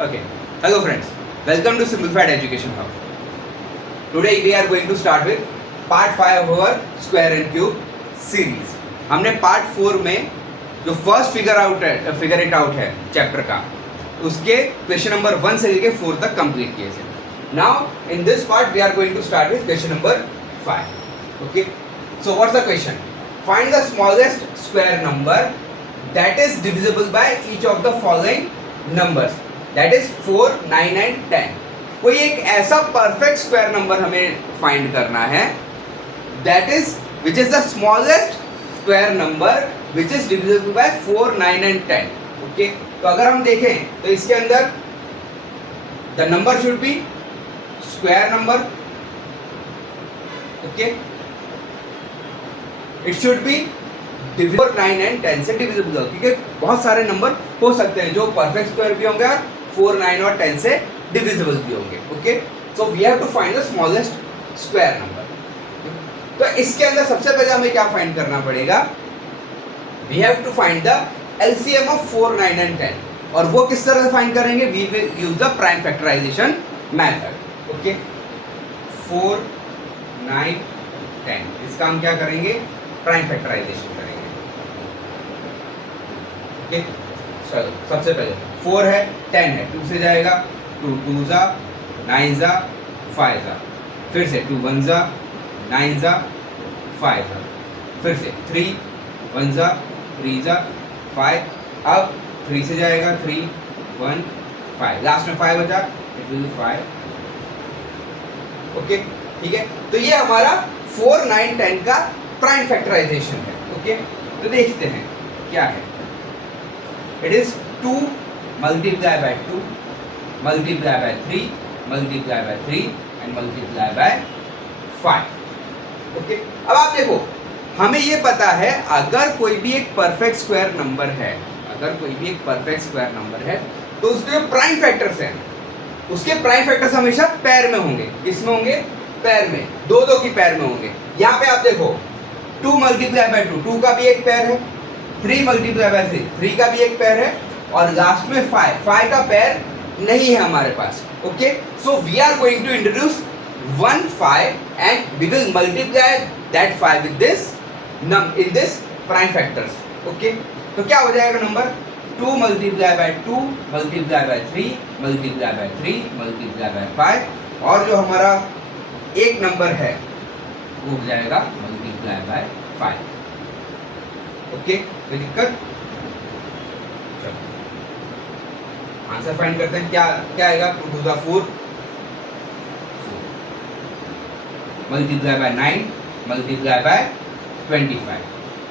Okay. Hello friends. Welcome to Simplified Education Hub. Today we are going to start with part 5 of our Square and Cube series. हमने part 4 में जो first figure it out है chapter का, उसके question number 1 से लेके 4 तक complete किए थे. Now in this part we are going to start with question number 5. Okay, so what's the question? Find the smallest square number that is divisible by each of the following numbers, that is 4, 9 and 10. कोई एक ऐसा perfect square number हमें find करना है that is which is the smallest square number which is divisible by 4, 9 and 10. Okay, तो अगर हम देखें तो इसके अंदर the number should be square number. Okay, it should be 4, 9 and 10 से डिविजिबल हो, क्योंकि बहुत सारे नंबर हो सकते हैं जो परफेक्ट स्क्वायर भी होंगे और 4, 9 और 10 से डिविजिबल भी होंगे. Okay, so we have to find the smallest square number. तो इसके अंदर सबसे पहले हमें क्या फाइंड करना पड़ेगा? We have to find the LCM of 4, 9 and 10. और वो किस तरह से फाइंड करेंगे? We will use the prime factorisation method. Okay, 4, 9, 10 इसका हम क्या करेंगे? प्राइम फैक्टराइजेशन करेंगे. ओके, चलो सबसे पहले 4 है, 10 है, 2 से जाएगा, 2 2 जा, 9 जा, 5 जा, फिर से 2 1 जा, 9 जा, 5 जा, फिर से 3 1 जा, 3 जा, 5. अब 3 से जाएगा, 3 1 5, लास्ट में 5 बचा, इट विल बी 5. ओके, ठीक है. तो ये हमारा 4, 9, 10 का प्राइम फैक्टराइजेशन है. ओके, तो देखते हैं क्या है. It is 2 multiply by 2 multiply by 3 multiply by 3 and multiply by 5. Okay, अब आप देखो, हमें ये पता है अगर कोई भी एक परफेक्ट स्क्वायर नंबर है, तो उसके प्राइम फैक्टर्स हैं, उसके प्राइम फैक्टर्स हमेशा पैर में होंगे. किसमें होंगे? पैर में, दो की पैर में होंगे. यहाँ पे आप देखो 2 multiply by 2, 2 का भी एक पैर है, 3 multiply by 3, 3 का भी एक पैर है, और लास्ट में 5 का पैर नहीं है हमारे पास. Okay, so we are going to introduce 1 5 and we will multiply that 5 with this in this prime factors. Okay, तो क्या हो जाएगा नंबर? 2 multiply by 2 multiply by 3 multiply by 3 multiply by 5, और जो हमारा एक नंबर है वो हो जाएगा multiply by 5. ओके, कोई दिक्कत? चलो आंसर फाइंड करते हैं. क्या क्या आएगा? 2 2 4 multiply by 9 multiply bye 25.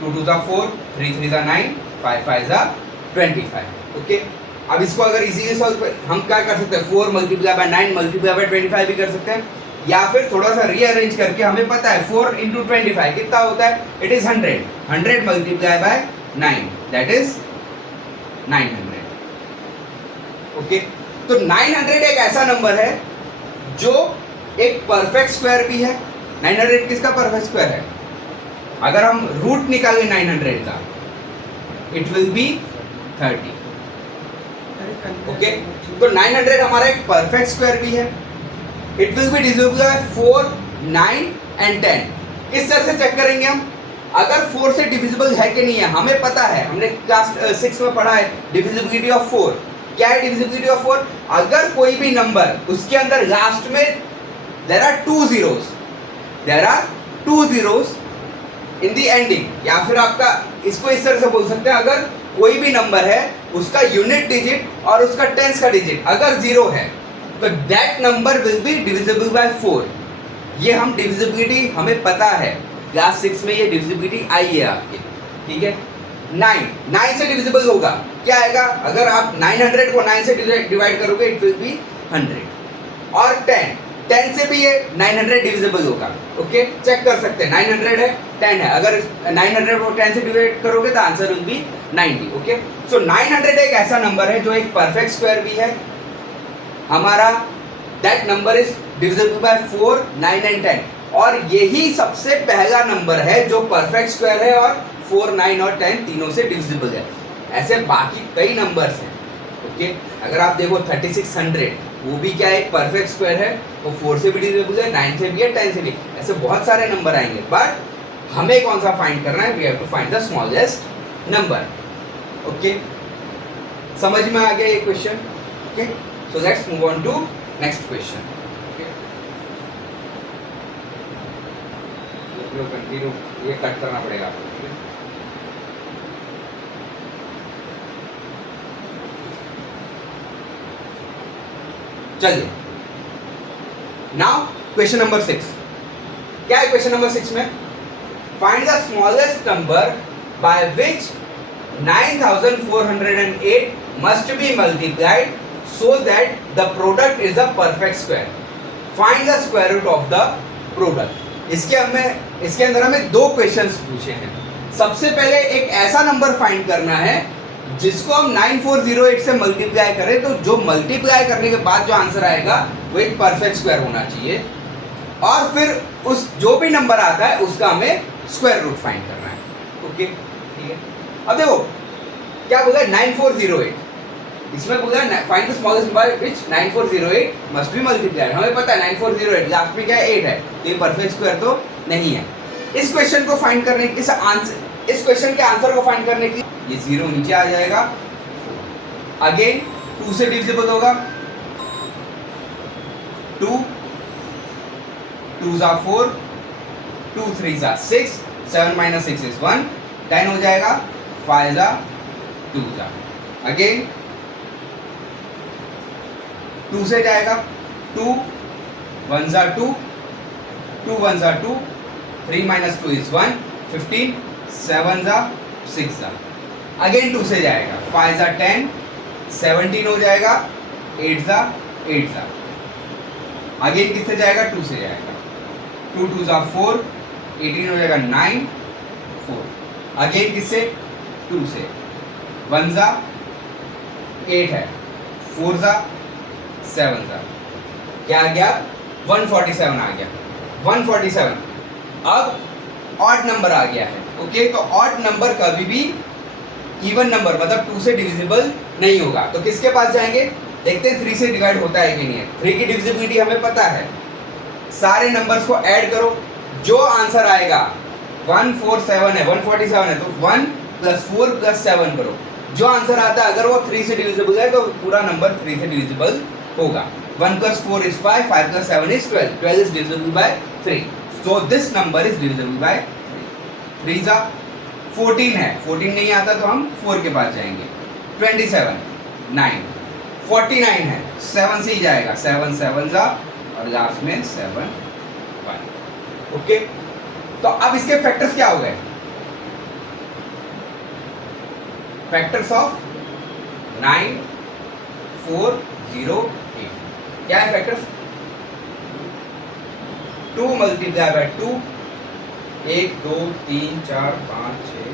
2 2 4, 3 3 9, 5 5 25. Okay, अब इसको अगर इजीली सॉल्व हम क्या कर सकते हैं? 4 मल्टीप्लाई बाय 9 मल्टीप्लाई बाय 25 भी कर सकते हैं, या फिर थोड़ा सा रीअरेंज करके हमें पता है 4 इंटू 25 कितना होता है? It is 100. 100 multiply by 9 that is 900. Okay, तो 900 एक ऐसा नंबर है जो एक परफेक्ट स्क्वायर भी है. 900 किसका परफेक्ट स्क्वायर है? अगर हम रूट निकालें 900 का, इट विल बी 30. ओके, तो 900 हमारा एक परफेक्ट स्क्वायर भी है. It will be divisible by 4, 9 and 10. किस तरह से चेक करेंगे हम? अगर 4 से डिविजिबल है कि नहीं है, हमें पता है, हमने क्लास 6 में पढ़ा है डिविजिबिलिटी ऑफ 4. क्या है डिविजिबिलिटी ऑफ 4? अगर कोई भी नंबर उसके अंदर लास्ट में there are 2 zeros in the ending, या फिर आपका इसको इस तरह से बोल सकते हैं, अगर कोई भी नंबर है उसका यूनिट डिजिट और उसका टेंस का डिजिट अगर 0 है, तो that number will be divisible by 4. ये हम डिविजिबिलिटी हमें पता है, क्लास 6 में ये डिविजिबिलिटी आई है आपके. ठीक है, 9 से डिविजिबल होगा. क्या आएगा? अगर आप 900 को 9 से डिवाइड करोगे इट विल बी 100. और 10 से भी ये 900 डिविजिबल होगा. ओके, चेक कर सकते हैं, 900 है, 10 है, अगर 900 को 10 से डिवाइड करोगे तो आंसर विल बी 90. ओके, सो 900 एक ऐसा नंबर है जो एक परफेक्ट स्क्वायर भी है हमारा. That number is divisible by 4, 9 and 10, और यही सबसे पहला नंबर है जो परफेक्ट स्क्वायर है और 4, 9 और 10 तीनों से डिविजिबल है. ऐसे बाकी कई नंबर्स हैं. ओके, अगर आप देखो 3600 वो भी क्या एक परफेक्ट स्क्वायर है, वो 4 से भी डिविजिबल है, 9 से भी है, 10 से भी, ऐसे बहुत सारे नंबर आएंगे, बट हमें कौन सा फाइंड करना है, we have to find the smallest number. Okay, समझ में आ गया ये question? Okay, so let's move on to next question. Continue, ये कट करना पड़ेगा आपको। चलिए, नाउ क्वेश्चन नंबर 6। क्या है क्वेश्चन नंबर 6 में? Find the smallest number by which 9408 must be multiplied so that the product is a perfect square. Find the square root of the product. इसके अंदर हमें दो क्वेश्चंस पूछे हैं। सबसे पहले एक ऐसा नंबर फाइंड करना है जिसको हम 9408 से मल्टीप्लाई करें, तो जो मल्टीप्लाई करने के बाद जो आंसर आएगा वो एक परफेक्ट स्क्वायर होना चाहिए, और फिर उस जो भी नंबर आता है उसका हमें स्क्वायर रूट फाइंड करना है। ओके, ठीक है। अब देखो क्या बोला, 9408, इसमें बोला find the smallest number which 9408 must be multiplied. हमें पता है 9408 लास्ट में क्या है, 8 है, तो ये परफेक्ट स्क्वायर तो नहीं है। इस क्वेश्चन को फाइंड करने के इस क्वेश्चन के आंसर को फाइंड करने की, ये 0 नीचे आ जाएगा, अगेन 2 से डिविजिबल होगा, 2 2 जा 4, 2 3 जा 6, 7 - 6 is 1, 10 हो जाएगा, 5 जा 2 जा, अगेन 2 से जाएगा, 2 1 जा 2, 2 1 जा 2, 3 - 2 is 1, 15, 7 जा 6 जा, अगेन 2 से जाएगा, 5 जा 10, 17 हो जाएगा, 8 जा 8 जा, अगेन किससे जाएगा, 2 से जाएगा, 2 2 जा 4, 18 हो जाएगा, 9 4, अगेन किससे, 2 से, 1 जा 8 है, 4 जा 7 जा, क्या आ गया, 147 आ गया, 147। अब ऑड नंबर आ गया है। ओके, तो ऑड नंबर कभी भी इवन नंबर मतलब 2 से डिविजिबल नहीं होगा, तो किसके पास जाएंगे, देखते हैं 3 से डिवाइड होता है कि नहीं है। 3 की डिविजिबिलिटी हमें पता है, सारे नंबर्स को ऐड करो, जो आंसर आएगा 147 है, 147 है, तो 1 + 4 + 7 करो, जो आंसर आता है अगर वो 3 से डिविजिबल है तो पूरा नंबर 3 से डिविजिबल होगा। 1 + 4 is 5, 5 + 7 is 12, 12 is divisible by 3, so this number is divisible by 3। 3 जा 14 है, 14 नहीं आता तो हम 4 के पास जाएंगे, 27 9, 49 है, 7 से ही जाएगा, 7 7 जा, और लास्ट में 7 1। ओके, तो अब इसके फैक्टर्स क्या हो गए, फैक्टर्स ऑफ 9 4 0 8, क्या है फैक्टर्स, 2 × 2, 1 2 3 4 5 6,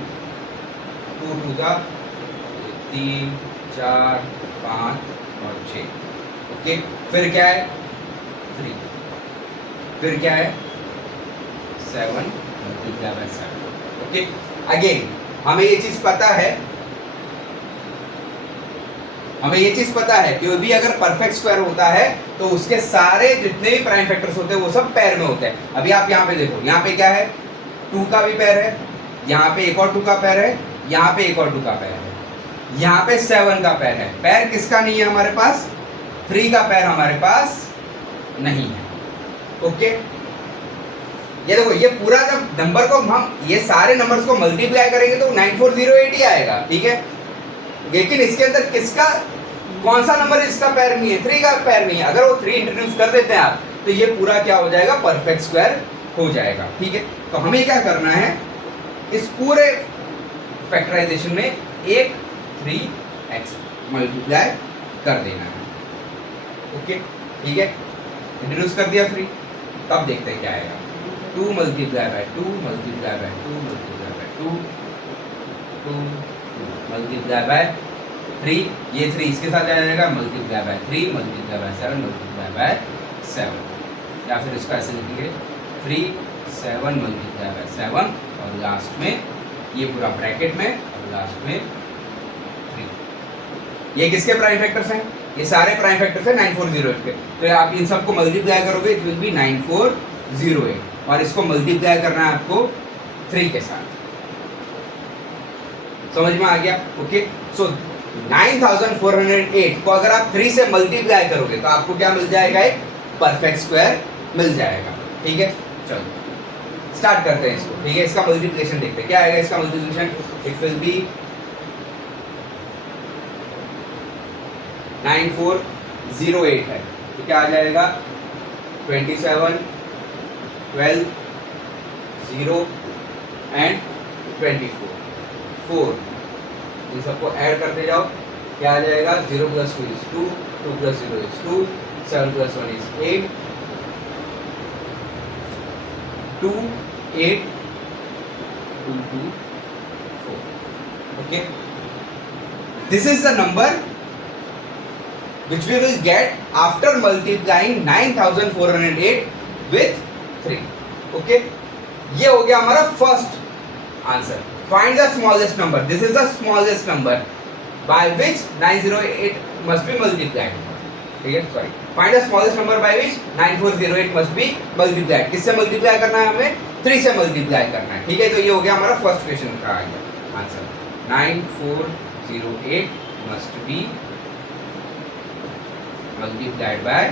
2 2 जा 3 4 5 और 6। ओके, फिर क्या है 3, फिर क्या है 7 × 7। ओके, अगेन हमें ये चीज पता है कि भी अगर परफेक्ट स्क्वायर होता है तो उसके सारे जितने भी प्राइम फैक्टर्स होते हैं वो सब पैर में होते हैं। अभी आप यहाँ पे देखो, यहाँ पे क्या है, 2 का भी पैर है, यहाँ पे एक और 2 का पैर है, यहाँ पे एक और 2 का पैर है, यहाँ पे 7 का पैर है। पैर किसका नहीं है हमारे पास, 3 का पैर हमारे पास नहीं है। ओके, ये देखो, ये पूरा जब नंबर को हम ये सारे नंबर्स को मल्टीप्लाई करेंगे तो 9408 ही आएगा, ठीक है। लेकिन इसके अंदर किसका कौन सा नंबर इसका पैर नहीं है, 3 का पैर नहीं है। अगर वो 3 इंट्रोड्यूस कर देते हैं आप तो ये पूरा क्या हो जाएगा, परफेक्ट स्क्वायर हो जाएगा, ठीक है। तो हमें क्या करना है, इस पूरे फैक्टराइजेशन में एक 3x मल्टीप्लाई कर देना है। ओके, ठीक है, इंट्रोड्यूस कर दिया 3, तब देखते हैं क्या आएगा, 2 × 2 × 2 × 2 × 2 मल्टीप्लाई बाय 3, ये 3 इसके साथ आ जाएगा, multiply by 3 multiply by 7 multiply by 7, या फिर इसका ऐसे लिखेंगे 3 7 मल्टीप्लाई बाय 7 और लास्ट में ये पूरा ब्रैकेट में और लास्ट में 3। ये किसके प्राइम फैक्टर्स हैं? ये सारे प्राइम फैक्टर्स हैं 9408 के। तो आप इन सबको मल्टीप्लाई करोगे, इट विल बी 9408, और इसको मल्टीप्लाई करना है आपको 3 के साथ। समझ में आ गया? ओके, सो 9408 को अगर आप 3 से मल्टीप्लाई करोगे तो आपको क्या मिल जाएगा? एक परफेक्ट स्क्वायर मिल जाएगा। ठीक है, चलो स्टार्ट करते हैं इसको। ठीक है, इसका मल्टीप्लिकेशन देखते हैं क्या आएगा। इसका मल्टीप्लिकेशन इट विल बी 9408 है तो क्या आ जाएगा? 27, 12, 0 एंड 24, 4। इन सबको ऐड करते जाओ, क्या आ जाएगा? 0 + 2 is 2, 2 + 0 is 2, 7 + 1 is 8, 2, 8, 2, 2, 4. Okay, this is the number which we will get after multiplying 9408 with 3. Okay, ये हो गया हमारा first answer. Find the smallest number. This is the smallest number by which 908 must be multiplied. ठीक है, sorry, find the smallest number by which 9408 must be multiplied. किससे multiply करना है हमें? 3 से मल्टीप्लाई करना है। ठीक है, तो ये हो गया हमारा फर्स्ट क्वेश्चन का answer. 9408 must be multiplied by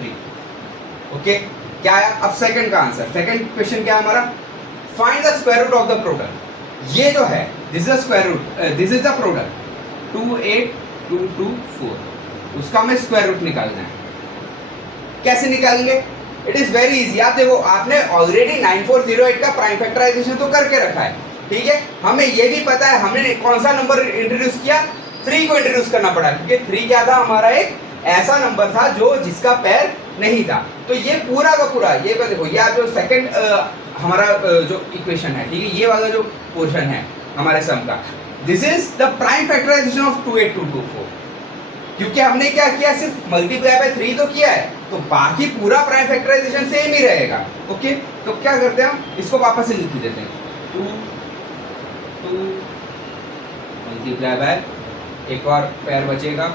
3. Okay, क्या है अब सेकंड का आंसर? सेकंड क्वेश्चन क्या है हमारा? Find the square root of the product. ये जो है this is the square root, this is the product 28224, उसका हमें स्क्वायर रूट निकालना है। कैसे निकालेंगे? It is very easy. आप देखो, आपने ऑलरेडी 9408 का प्राइम फैक्टराइजेशन तो करके रखा है। ठीक है, हमें ये भी पता है हमने कौन सा नंबर इंट्रोड्यूस किया? 3 को इंट्रोड्यूस करना पड़ा, क्योंकि 3 क्या था? हमारा एक ऐसा नंबर था जो जिसका पैर नहीं था। तो ये पूरा का पूरा, ये देखो, ये जो सेकंड हमारा जो इक्वेशन है, ठीक है, ये वाला जो पोर्शन है हमारे सम का, this is the prime factorisation of 28224। क्योंकि हमने क्या किया? सिर्फ मल्टीप्लाई बाय 3 तो किया है, तो बाकी पूरा प्राइम फैक्टराइजेशन सेम ही रहेगा। ओके, तो क्या करते हैं हम? इसको वापस से लिख देते हैं। 2 मल्टीप्लाई बाय, एक और पैर बचेगा,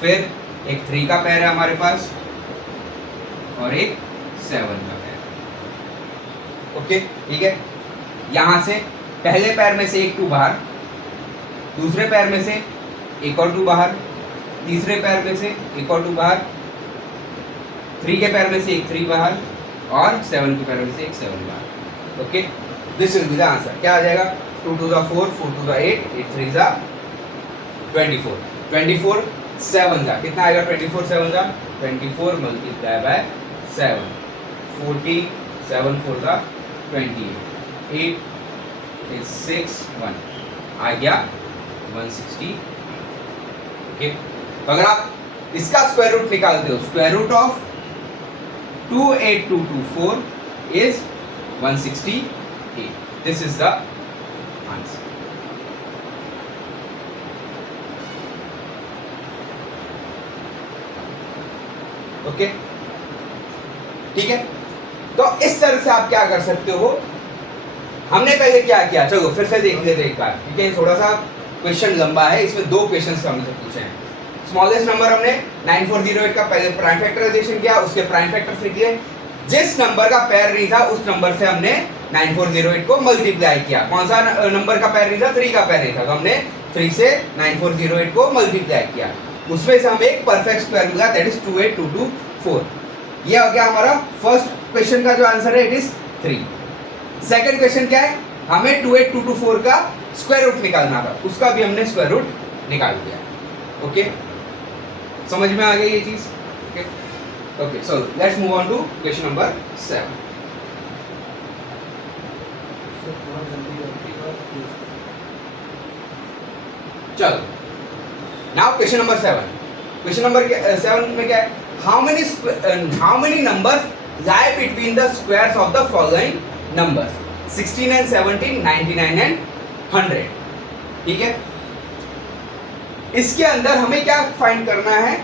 फिर एक 3 का पैर है हमारे पास और एक 7 का पैर। ओके, ठीक है, यहां से पहले पैर में से एक 2 बाहर, दूसरे पैर में से एक और 2 बाहर, तीसरे पैर में से एक और 2 बाहर, 3 के पैर में से एक 3 बाहर और 7 के पैर में से एक 7 बाहर। Okay, this will be the answer. क्या आ जाएगा? 2 2 = 4, 4 2 = 8, 8 3 = 24, 24 7 का कितना आएगा? 24 7 का 24 मल्टीप्लाई बाय 7, 40, 7 4 का 28, 8 is 6 1 आ गया 160। ओके, तो अगर आप इसका स्क्वायर रूट निकालते हो, square root of 28224 is 168। This is the answer. Okay, ठीक है, तो इस तरह से आप क्या कर सकते हो? हमने पहले क्या किया, चलो फिर से देख लेते एक बार, ठीक है। थोड़ा सा क्वेश्चन लंबा है, इसमें 2 क्वेश्चंस हमसे पूछे हैं। स्मॉलेस्ट नंबर हमने 9408 का पहले प्राइम फैक्टराइजेशन किया, उसके प्राइम फैक्टर्स निकले। जिस नंबर का पैर नहीं था उस नंबर से हमने 9408 को मल्टीप्लाई किया। कौन सा नंबर का पैर नहीं था? 3 का पैर नहीं था, तो हमने 3 से 9408 को मल्टीप्लाई किया। उसमें से हमें एक परफेक्ट स्क्वायर मिला, दैट इज 28224। ये हो गया हमारा फर्स्ट क्वेश्चन का जो आंसर है, इट इज 3। सेकंड क्वेश्चन क्या है? हमें 28224 का स्क्वायर रूट निकालना था, उसका भी हमने स्क्वायर रूट निकाल दिया। ओके, समझ में आ गई ये चीज? Okay, so let's move on to question number 7। चलो, now question number 7। Question number 7 में क्या है? How many numbers lie between the squares of the following numbers 16 and 17, 99 and 100। ठीक है, इसके अंदर हमें क्या फाइंड करना है?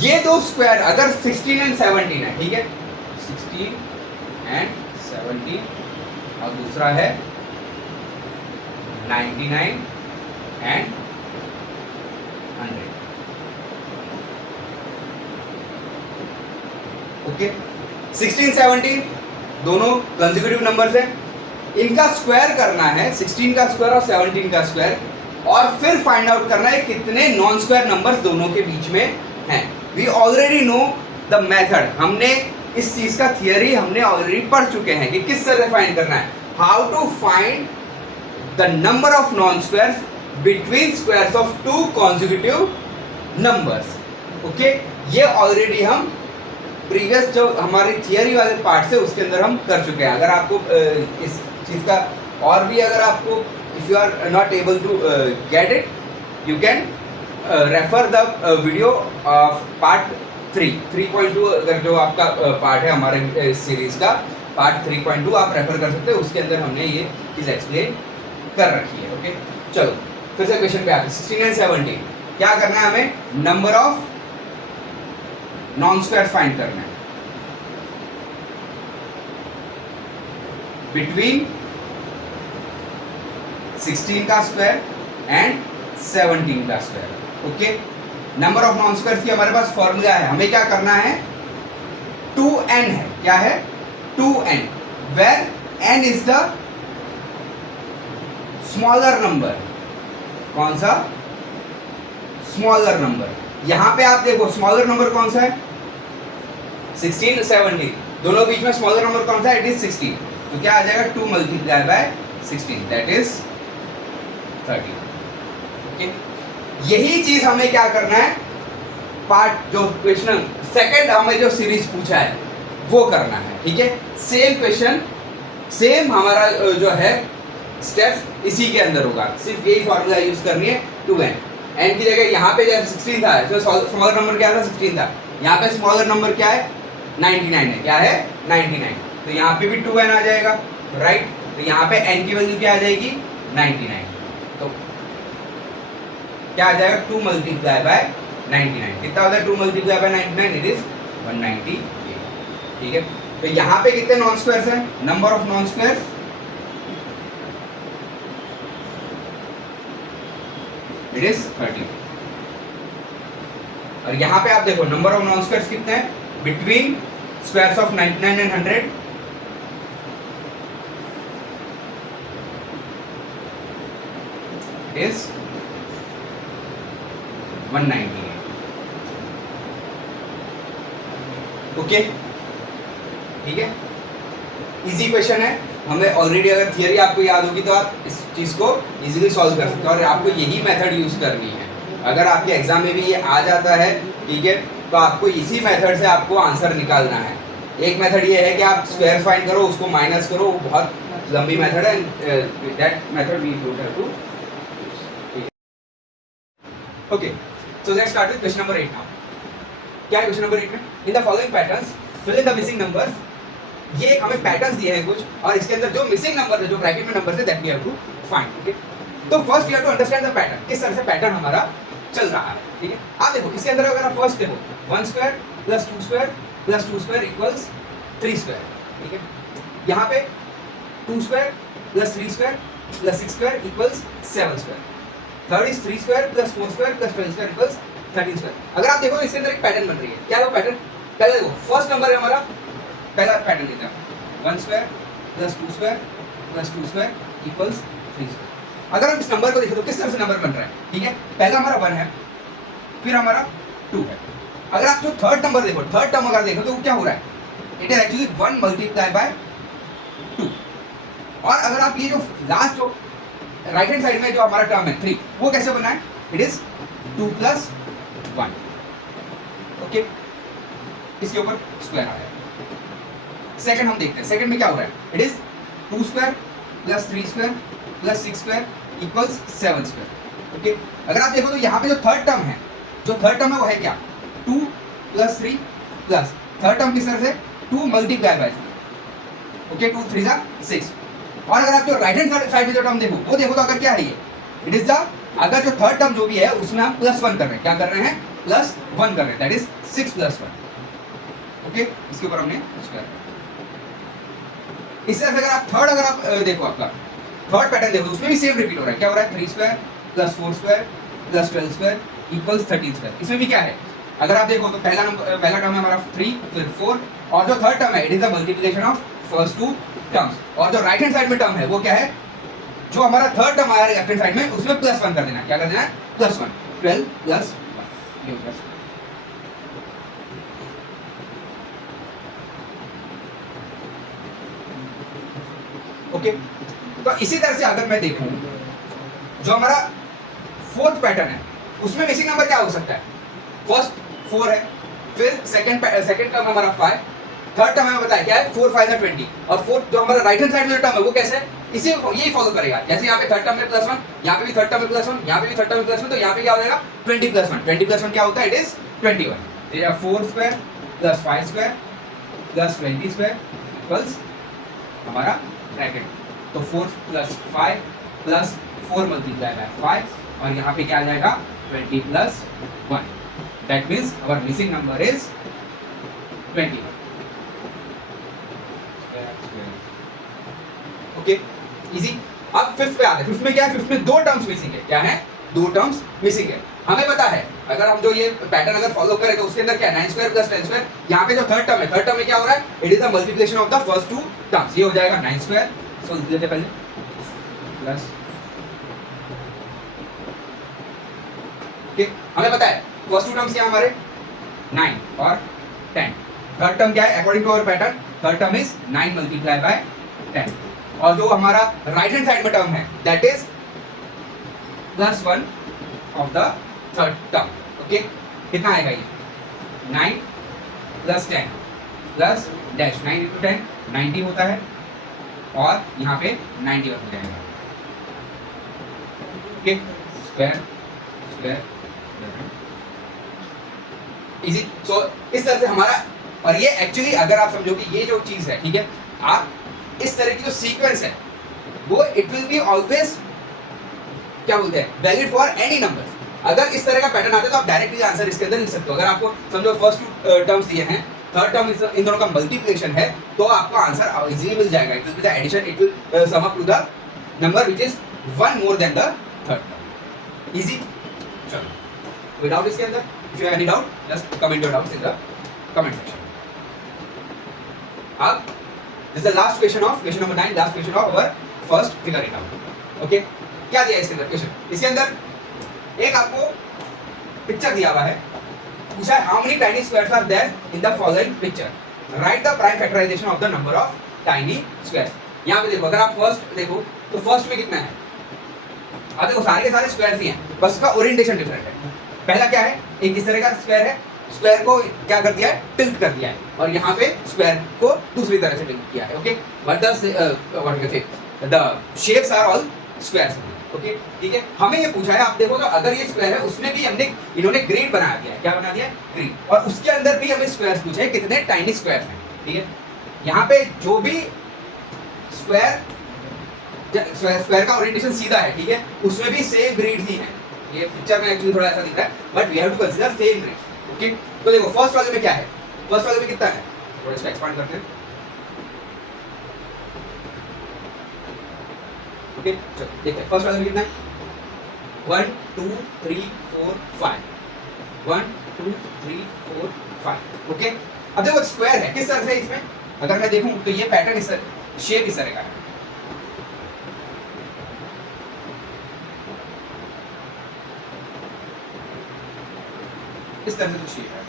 ये दो स्क्वायर अगर 16 and 17 है, ठीक है, 16 and 17 और दूसरा है 99 and 100. ओके 16 17 दोनों कंसेक्यूटिव नंबर्स हैं, इनका स्क्वायर करना है, 16 का स्क्वायर और 17 का स्क्वायर, और फिर फाइंड आउट करना है कितने नॉन स्क्वायर नंबर्स दोनों के बीच में हैं. We already know the method, हमने इस चीज का थियरी हमने ऑलरेडी पढ़ चुके हैं कि किस तरह फाइंड करना है. How to find the number of non squares between squares of two consecutive numbers. Okay, ये ऑलरेडी हम प्रीवियस जो हमारी थियरी वाले पार्ट से उसके अंदर हम कर चुके हैं. अगर आपको इस चीज का और भी अगर आपको if you are not able to get it, you can refer the video of part 3.2. अगर जो आपका पार्ट है हमारे सीरीज का पार्ट 3.2 आप रेफर कर सकते हो, उसके अंदर हमने ये चीज एक्सप्लेन कर रखी है. ओके, चलो फिर से क्वेश्चन पे आते हैं. 16 एंड 17 क्या करना है हमें? Number of non square find करना है बिटवीन 16 का स्क्वायर एंड 17 का square. Okay, number of non square की हमारे पास फॉर्मूला है. हमें क्या करना है? 2n है. क्या है? 2n, where n is the smaller number. कौन सा? Smaller number. यहां पे आप देखो स्मॉलर नंबर कौन सा है? 16 17 दोनों बीच में स्मॉलर नंबर कौन सा है? It is 16. तो क्या आ जाएगा? 2 multiply by 16 that is 30. Okay, यही चीज हमें क्या करना है? पार्ट जो क्वेश्चन सेकंड हमें जो सीरीज पूछा है वो करना है. ठीक है, सेम क्वेश्चन सेम हमारा जो है स्टेप्स इसी के अंदर होगा. सिर्फ यही फॉर्मूला यूज करनी है. 2n n की जगह यहाँ पे जैसे 16 था तो स्मॉलर नंबर क्या था? 16 था. यहाँ पे स्मॉलर नंबर क्या है? 99 है. क्या है? 99. तो यहाँ पे भी 2n आ जाएगा, राइट. तो यहाँ पे n की वैल्यू क्या आ जाएगी? 99. तो क्या आ जाएगा? 2 मल्टीप्लाई बाय 99. कितना होता है 2 मल्टीप्लाई बाय 99? It is 198. ठीक है, तो यहाँ पे कितने नॉन स्क्वायर्स हैं? Number of non squares it is 30. और यहाँ पे आप देखो नंबर ऑफ नॉन स्क्वायर्स कितने हैं between squares of 99 and 100? Is 198. Okay, ठीक है, इजी क्वेश्चन है. हमें ऑलरेडी अगर थियरी आपको याद होगी तो आप इस चीज को इजीली सॉल्व कर सकते हो, और आपको यही मेथड यूज करनी है. अगर आपके एग्जाम में भी ये आ जाता है, ठीक है, तो आपको इसी मेथड से आपको आंसर निकालना है. एक मेथड ये है कि आप स्क्वायर फाइंड करो, उसको माइनस करो, वो बहुत लंबी मेथड है. That method we don't have to. Okay, so let's start with question number 8 now. क्या है क्वेश्चन नंबर 8 में? In the following patterns fill in the missing numbers. ये हमें पैटर्न्स दिए हैं कुछ, और इसके अंदर जो मिसिंग नंबर है, जो ब्रैकेट में नंबर है, that we have to find. Okay, तो first we have to understand the pattern. किस तरह से पैटर्न हमारा चल रहा है. ठीक है, आप देखो इसके अंदर अगर आप फर्स्ट देखो 1 square plus 2 square plus 2 square equals 3 square. ठीक है, यहाँ पे 2 square plus 3 square plus 6 square equals 7 square. Third is 3 square plus 4 square plus 12 square equals 13 square. अगर आप देखो इसके अंदर एक पैटर्न बन रही है. क्या वो पैटर्न? पहले देखो फर्स्ट नंबर है हमारा, पहला पैटर्न देता है 1 square plus 2 square plus 2 square equals 3 square. अगर हम इस नंबर को देखें तो किस तरह से नंबर बन रहा है? ठीक है, पहला हमारा 1 है, फिर हमारा 2 है. अगर आप जो थर्ड नंबर देखो, थर्ड टर्म अगर देखो तो क्या हो रहा है? It is actually 1 multiply by 2. और अगर आप ये जो लास्ट जो राइट हैंड साइड में जो हमारा टर्म है 3, वो कैसे बना है? It is 2 plus 1. ओके, इसके ऊपर स्क्वायर आया. सेकंड हम देखते हैं, सेकंड में क्या हो रहा है? It is 2 square plus 3 square plus 6 square equals 7 square. Okay, अगर आप देखो तो यहाँ पे जो थर्ड टर्म है, जो थर्ड टर्म है वो है क्या? 2 प्लस 3 प्लस थर्ड टर्म किस तरह से? 2 मल्टीप्लाई बाय 3. ओके, 2 3 6. और अगर आप जो राइट हैंड साइड में जो टर्म देखो, वो देखो तो अगर क्या है ये? इट इज द, अगर जो थर्ड टर्म जो भी है उसमें हम प्लस 1 कर रहे हैं. क्या कर रहे हैं? प्लस 1 कर रहे हैं. That is 6 plus 1. ओके, इसके ऊपर हमने स्क्वायर. इस तरह से अगर आप थर्ड अगर आप देखो आपका थर्ड पैटर्न देखो, उसमें भी सेम रिपीट हो रहा है। क्या हो रहा है? 3 square plus 4 square plus 12 square equals 13 square. इसमें भी क्या है, अगर आप देखो तो पहला टर्म है हमारा 3, फिर 4, और जो थर्ड टर्म है it is the multiplication of first two terms. और जो राइट हैंड साइड में टर्म है वो क्या है, जो हमारा थर्ड टर्म आया लेफ्ट हैंड साइड में, उसमें प्लस 1 कर देना। क्या कर देना है? प्लस 1। 12 प्लस 1 ये प्लस। ओके, तो इसी तरह से अगर मैं देखूं जो हमारा फोर्थ पैटर्न है उसमें मिसिंग नंबर क्या हो सकता है? फर्स्ट 4 है, फिर सेकंड टर्म हमारा 5, थर्ड टर्म हमें बताया क्या है? 4 5 20, और फोर्थ जो हमारा राइट हैंड साइड में टर्म है वो कैसे है? इसे यही फॉलो करेगा। जैसे यहाँ पे थर्ड टर्म में प्लस 1, यहाँ पे भी थर्ड टर्म में प्लस 1, यहाँ पे भी थर्ड टर्म में प्लस 1, तो यहाँ पे क्या हो जाएगा? 20 प्लस 1। 20 प्लस 1 क्या होता है? It is 21। तो ये 4 square plus 5 square plus 20 square equals हमारा ब्रैकेट। तो 4 प्लस 5 प्लस 4 मल्टीप्लाई बाय 5, और यहाँ पे क्या आ जाएगा? 20 plus 1। That means our missing number is 21। Okay, easy. अब फिफ्थ पे आते हैं। फिफ्थ में क्या है? फिफ्थ में 2 टर्म्स मिसिंग है। क्या है? 2 टर्म्स मिसिंग है। हमें पता है अगर हम जो ये पैटर्न अगर फॉलो करें तो उसके अंदर क्या है? 9 स्क्वायर प्लस 10 स्क्वायर। यहाँ पे जो थर्ड टर्म है, थर्ड टर्म में क्या हो रहा है? It is the multiplication of the first two terms. ये हो जाएगा 9 स्क्वायर, सो लिख लेते पहले, प्लस। ओके, हमें पता है फर्स्ट टू टर्म्स क्या हमारे? 9 और 10। थर्ड टर्म क्या है according to our pattern? Third term is 9 multiply by 10, और जो हमारा राइट हैंड साइड में टर्म है that is plus 1 of the third term. Okay, कितना आएगा ये? 9 प्लस 10 प्लस डैश 9 इंटू 10 90 होता है, और यहाँ पे 91 हो जाएगा। Okay, square square easy. So इस तरह से हमारा, और ये एक्चुअली अगर आप समझो कि ये जो चीज है, ठीक है, आप इस तरह की जो सीक्वेंस है वो इट विल बी ऑलवेज क्या बोलते हैं? Valid for any number. अगर इस तरह का पैटर्न आता है तो आप डायरेक्टली आंसर इसके अंदर लिख सकते हो। अगर आपको समझो फर्स्ट टू टर्म्स दिए हैं, थर्ड टर्म इन दोनों का मल्टीप्लिकेशन है, तो आपको आंसर इजीली मिल जाएगा। It will be the addition, it will sum up to the number which is 1 more than the third term. Easy. चलो, कोई डाउट इसके अंदर? If you have any doubt just comment your doubts in the comment section. अब this is the last question of question number 9, last question of our first figure it out. Okay, क्या दिया है इसके अंदर question? इसके अंदर एक आपको पिक्चर दिया हुआ है, पूछा है how many tiny squares are there in the following picture, write the prime factorisation of the number of tiny squares. यहाँ पे देखो, अगर आप फर्स्ट देखो तो फर्स्ट में कितना है? अब देखो सारे के सारे स्क्वायर्स ही हैं, बस उसका ओरिएंटेशन डिफरेंट है। पहला क्या है? एक इस तरह का स्क्वायर है, स्क्वायर को क्या कर दिया है? टिल्ट कर दिया है, और यहाँ पे स्क्वायर को दूसरी तरह से टिल्ट किया है। Okay, but the shapes are all squares. Okay, ठीक है। हमें ये पूछा है, आप देखो तो अगर ये स्क्वायर है उसमें भी इन्होंने ग्रिड बना दिया है। क्या बना दिया है? ग्रिड। और उसके अंदर भी हमें स्क्वायर्स पूछे हैं, कितने टाइनी स्क्वायर्स हैं। ठीक है, यहाँ पे जो भी स्क्वायर का ओरिएंटेशन सीधा है, ठीक है, उसमें भी सेम ग्रिड ही है। ये पिक्चर में एक्चुअली थोड़ा ऐसा दिख रहा है, but we have to consider same grid. Okay, तो देखो फर्स्ट वाले में क्या है? फर्स्ट वाले में कितना है? थोड़ा इसको एक्सपांड करते हैं। ओके, चलो देखते हैं फर्स्ट वाले में कितना है? 1 2 3 4 5 1 2 3 4 5। ओके, अब देखो स्क्वायर है, किस तरह से इसमें अगर मैं देखूं तो ये पैटर्न इस तरह, शेप इस तरह का है। इस तरह से कुछ शेप है।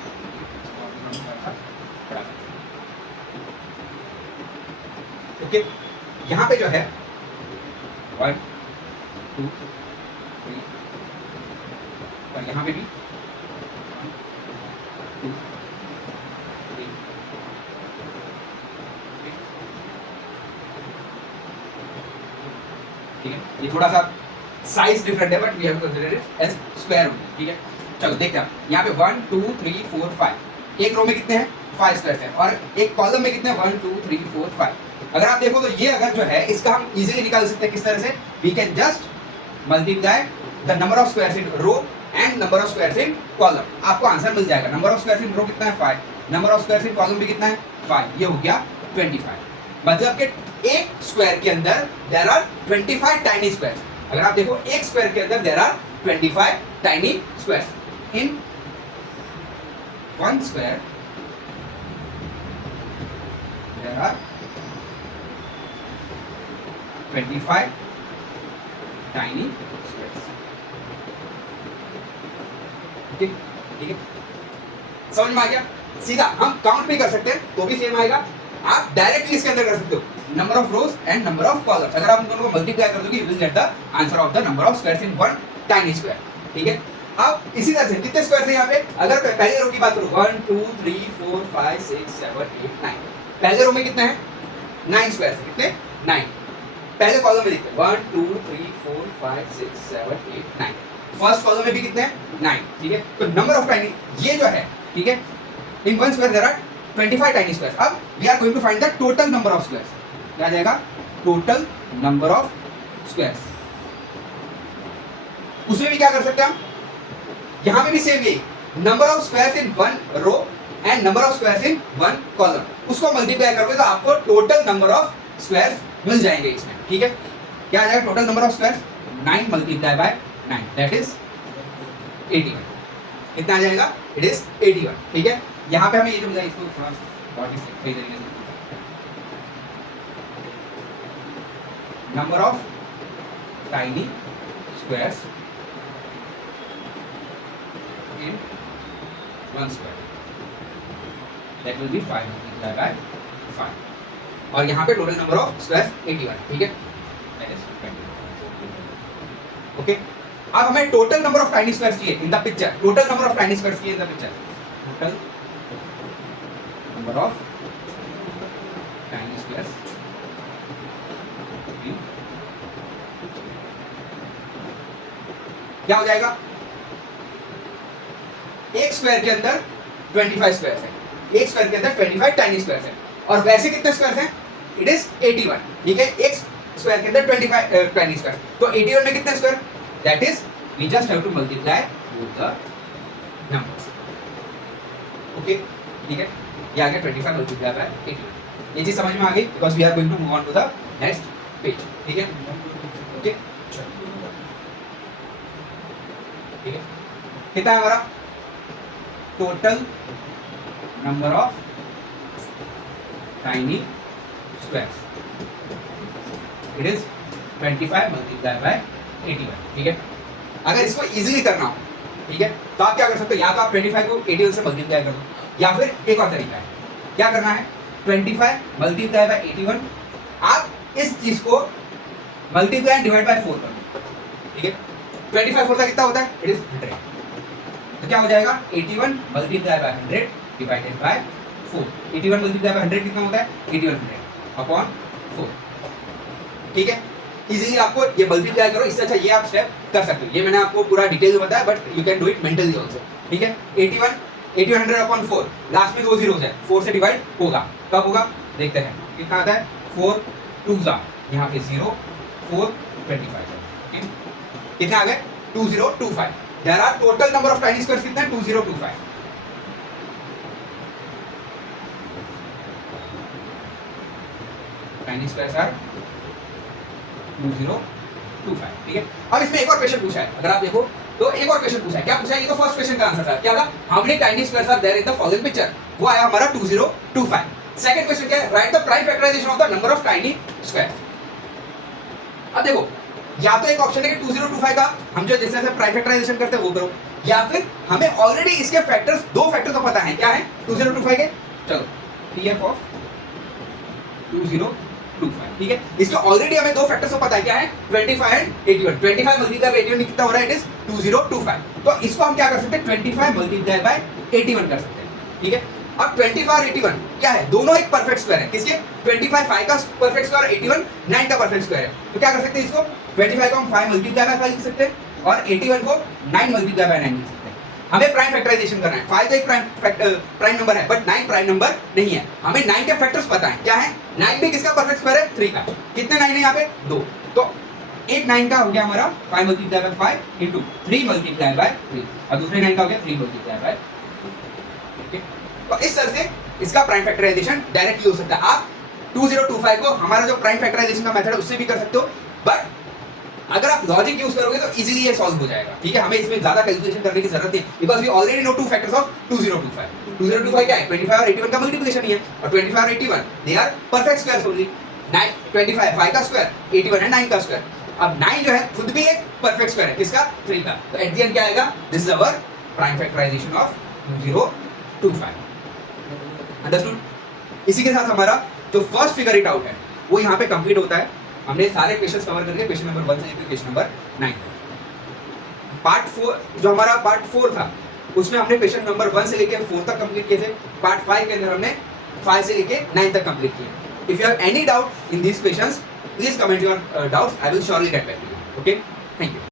ओके, यहाँ पे जो है 1 2 3, और यहाँ पे भी 1 2 3। ठीक है, ये थोड़ा सा साइज डिफरेंट है, but we have to consider it as square root. ठीक है, चलो देखते हैं यहाँ पे 1 2 3 4 5। एक रो में कितने हैं? 5 स्क्वायर हैं, और एक कॉलम में कितने हैं? 1 2 3 4 5। अगर आप देखो तो ये अगर जो है इसका हम इजीली निकाल सकते हैं। किस तरह से? We can just multiply the number of squares in row and number of squares in column. आपको आंसर मिल जाएगा। Number of squares in row कितना है? 5। Number of squares in column भी कितना है? 5। ये हो गया 25। मतलब कि एक स्क्वायर के अंदर देयर आर 25 टाइनी स्क्वायर। अगर आप देखो एक स्क्वायर के अंदर there are 25 tiny square. In one square there are 25 tiny squares. ठीक है, समझ में आ गया? सीधा हम काउंट भी कर सकते हैं तो भी सेम आएगा। आप डायरेक्टली इसके अंदर कर सकते हो number of rose and number of columns. अगर आप उन दोनों को मल्टीप्लाई कर दोगे you will get the answer of the number of squares in one tiny square. ठीक है, अब इसी तरह से कितने स्क्वायर्स हैं यहाँ पे? अगर पहले रो की बात करूं 1 2 3 4 5 6 7 8 9, पहले रो में कितने हैं? 9 स्क्वायर्स हैं। कितने? 9। पहले कॉलम में देखते हैं 1 2 3 4 5 6 7 8 9। फर्स्ट कॉलम में भी कितने हैं? 9। ठीक है, तो नंबर ऑफ टाइनी ये जो है, ठीक है, in one square there are 25 tiny squares. अब we are going to find the total number of squares. क्या आ जाएगा? Total number of squares. उसमें भी क्या कर सकते हैं हम? यहां पे भी सेम यही, number of squares in one row and number of squares in one column. उसको मल्टीप्लाई करोगे तो आपको टोटल नंबर ऑफ स्क्वायर्स मिल जाएंगे इसमें। ठीक है, क्या आ जाएगा total number of squares? 9 multiply by 9 that is 81। कितना आ जाएगा? It is 81। ठीक है, यहाँ पे हमें ये जो मिला इसको थोड़ा सही तरीके से, number of tiny squares in one square that will be 5 multiply by 5 और यहाँ पे टोटल नंबर ऑफ स्क्वायर्स 81। ठीक है, दैट इज 20। ओके, अब हमें total number of tiny squares चाहिए in the picture. Total number of tiny squares चाहिए in the picture. Total number of tiny squares क्या हो जाएगा? एक स्क्वायर के अंदर 25 स्क्वायर्स है, एक स्क्वायर के अंदर 25 टाइनी स्क्वायर्स है, और वैसे कितने स्क्वायर्स हैं? It is 81। ठीक है, एक स्क्वायर के अंदर 25 टाइनी स्क्वायर, तो 81 में कितने square? That is we just have to multiply both the numbers. Okay, ठीक है, ये आ गया 25 मल्टीप्लाई बाय 81। ये चीज समझ में आ गई? Because we are going to move on to the next page. ठीक है, ओके, ठीक है, कितना है हमारा total number of tiny squares? It is 25 multiply by 81। ठीक है, अगर इसको इजीली करना हो, ठीक है, तो आप क्या कर सकते हो? या तो आप 25 को 81 से मल्टीप्लाई कर दो, या फिर एक और तरीका है। क्या करना है? 25 मल्टीप्लाई बाय 81, आप इस चीज को मल्टीप्लाई एंड डिवाइड बाय 4 कर दो। ठीक है, 25 4 का कितना होता है? It is 100। तो क्या हो जाएगा? 81 multiply by 100 divided by 4। 81 multiply by 100 कितना होता है? 8100 अपॉन 4। ठीक है, इजीली आपको ये मल्टीप्लाई करो, इससे अच्छा ये आप स्टेप कर सकते हो। ये मैंने आपको पूरा डिटेल में बताया, but you can do it mentally also. ठीक है, 8100 अपॉन 4, लास्ट में 2 जीरोस है, 4 से डिवाइड होगा। कब होगा देखते हैं। कितना आता है? 4 2 जा, यहाँ पे 0 4 25। कितने आ गए? 2025। There are total number of tiny squares कितने? 2025। Tiny squares are 2025। ठीक है, अब इसमें एक और क्वेश्चन पूछा है, अगर आप देखो तो एक और क्वेश्चन पूछा है। क्या पूछा है? ये तो फर्स्ट क्वेश्चन का आंसर था। क्या था? How many tiny squares are there in the following picture? वो आया हमारा 2025। सेकंड क्वेश्चन क्या है? Write the prime factorisation of the number of tiny squares. अब देखो, या तो एक ऑप्शन है कि 2025 का हम जो जैसे प्राइम फैक्टराइजेशन करते हैं वो करो, या फिर हमें ऑलरेडी इसके फैक्टर्स, दो फैक्टर्स तो पता है। क्या है 2025 के? चलो pf ऑफ 2025। ठीक है, इसके ऑलरेडी हमें दो फैक्टर्स तो पता है। क्या है? 25 एंड 81। 25 मल्टीप्लाई बाय 81 कितना हो रहा है? It is 2025। तो इसको हम क्या कर सकते हैं? 25 मल्टीप्लाई बाय 81 कर सकते हैं। ठीक है, अब 25 और 81 क्या है? दोनों एक परफेक्ट स्क्वायर है। किसके? 25 5 का परफेक्ट स्क्वायर, 81 9 का परफेक्ट स्क्वायर है। तो क्या कर सकते हैं? इसको 25 को हम 5 मल्टीप्लाई बाय 5 लिख सकते हैं, और 81 को 9 मल्टीप्लाई बाय 9 लिख सकते हैं। हमें प्राइम फैक्टराइजेशन करना है। 5 तो एक प्राइम नंबर है, बट 9 प्राइम नंबर नहीं है। हमें 9 के फैक्टर्स पता है। क्या है? 9 भी किसका परफेक्ट स्क्वायर है? 3 का। कितने 9 है यहाँ पे? 2। तो एक 9 का हो गया हमारा 5 multiply by 5 into 3 multiply by 3, और दूसरे 9 का हो गया 3 मल्टीप्लाई बाय। ठीक है, तो इस तरह से इसका प्राइम फैक्टराइजेशन डायरेक्टली हो सकता है। आप 2025 को हमारा जो प्राइम फैक्टराइजेशन का मेथड है उससे भी कर सकते हो, बट अगर आप लॉजिक यूज करोगे तो इजीली ये सॉल्व हो जाएगा, ठीक है। हमें इसमें ज्यादा कैलकुलेशन करने की जरूरत नहीं, because we already know two factors of 2025। 2025 क्या है, 25 और 81 का मल्टीप्लिकेशन ही है, और 25 और 81 they are perfect squares only. 25 5 का स्क्वायर, 81 है 9 का स्क्वायर। अब 9 जो है खुद भी एक परफेक्ट स्क्वायर है, किसका, 3 का। तो एट द एंड क्या आएगा, this is our prime factorisation of 2025। Understood. इसी के साथ हमारा जो फर्स्ट फिगर इट आउट है वो यहाँ पे कंप्लीट होता है। हमने सारे क्वेश्चंस कवर कर लिए, क्वेश्चन नंबर 1 से लेकर क्वेश्चन नंबर 9। पार्ट 4 जो हमारा पार्ट 4 था उसमें हमने क्वेश्चन नंबर 1 से लेकर 4 तक कंप्लीट किए थे। पार्ट 5 के अंदर हमने 5 से लेकर 9 तक कंप्लीट किए। If you have any doubt in these questions, please comment your doubts, I will surely get back to you. Okay, thank you.